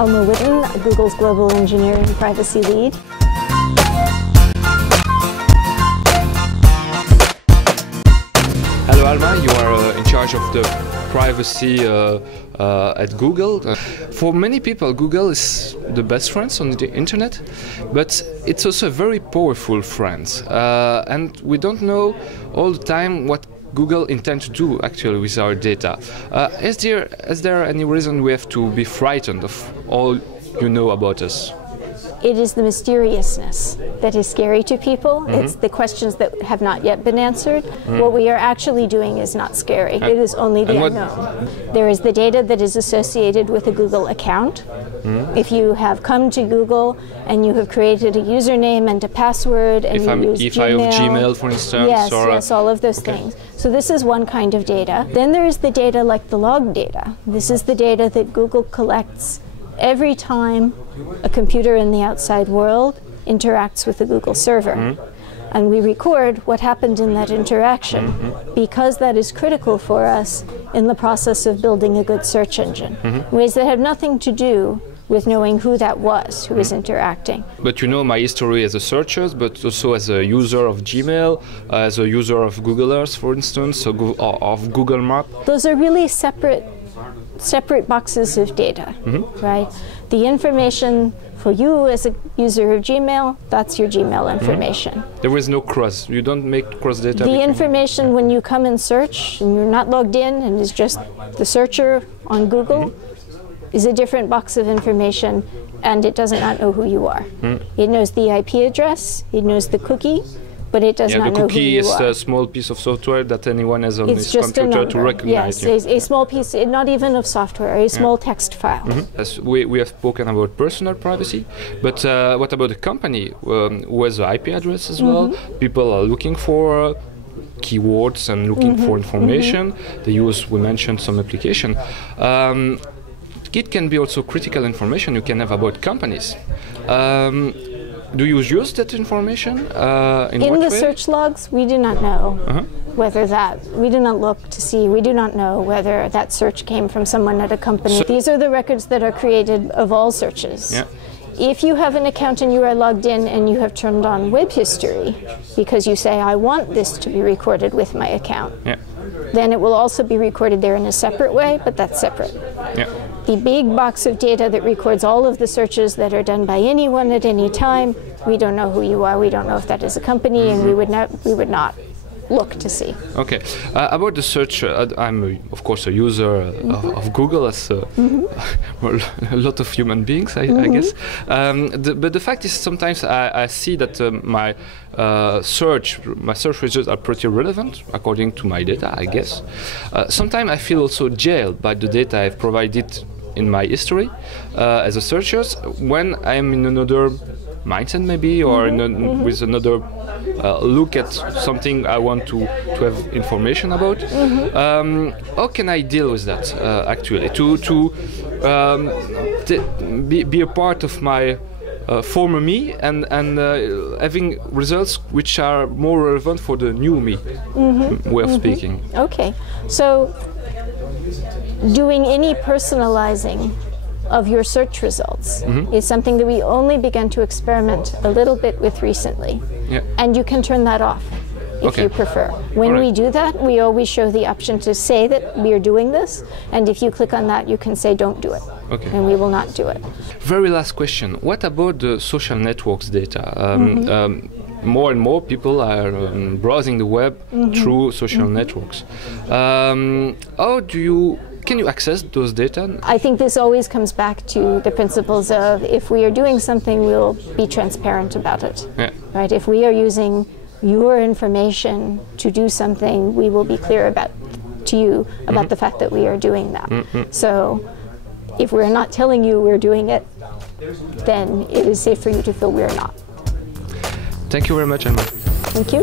Alma Whitten, Google's Global Engineering Privacy Lead. Hello Alma, you are in charge of the privacy at Google. For many people, Google is the best friend on the internet, but it's also a very powerful friend. And we don't know all the time what Google intends to do actually with our data. Is there any reason we have to be frightened of all you know about us? It is the mysteriousness that is scary to people. It's the questions that have not yet been answered. What we are actually doing is not scary. It is only the unknown. There is the data that is associated with a Google account. If you have come to Google and you have created a username and a password and if I have Gmail, for instance. Yes, all of those things. So this is one kind of data. Then there is the data like the log data. This is the data that Google collects every time a computer in the outside world interacts with the Google server. And we record what happened in that interaction because that is critical for us in the process of building a good search engine. Ways that have nothing to do with knowing who that was who was interacting. But you know my history as a searcher, but also as a user of Gmail, as a user of Google Earth, for instance, or of Google Map. Those are really separate boxes of data, right? The information for you as a user of Gmail, that's your Gmail information. There is no cross. You don't make cross data. The information when you come and search and you're not logged in and is just the searcher on Google is a different box of information, and it does not know who you are. It knows the IP address, it knows the cookie, but it does not know who you are. The cookie is a small piece of software that anyone has on his computer to recognize you. Yes, a small piece, not even of software, a small text file. As we have spoken about personal privacy, but what about the company who has an IP address as well? People are looking for keywords and looking for information. They use, we mentioned some application. It can be also critical information you can have about companies. Do you use that information? In the search logs, we do not know whether we do not look to see, we do not know whether that search came from someone at a company. So these are the records that are created of all searches. If you have an account and you are logged in and you have turned on web history because you say, I want this to be recorded with my account, then it will also be recorded there in a separate way, but that's separate. The big box of data that records all of the searches that are done by anyone at any time, we don't know who you are, we don't know if that is a company, and we would not look to see. Okay. About the search, I'm of course a user of Google, as well, a lot of human beings, I guess. But the fact is, sometimes I see that my search results are pretty relevant according to my data, I guess. Sometimes I feel also jailed by the data I've provided in my history as a searcher when I'm in another mindset maybe, or with another look at something I want to have information about. How can I deal with that actually? To be a part of my former me and having results which are more relevant for the new me way of speaking. Okay, so doing any personalizing of your search results is something that we only began to experiment a little bit with recently. And you can turn that off if you prefer. When we do that, we always show the option to say that we are doing this, and if you click on that, you can say don't do it. And we will not do it. Very last question. What about the social networks data? More and more people are browsing the web through social networks. Can you access those data? I think this always comes back to the principles of if we are doing something, we'll be transparent about it. Right? If we are using your information to do something, we will be clear to you about the fact that we are doing that. So if we're not telling you we're doing it, then it is safe for you to feel we're not. Thank you very much, Alma. Thank you.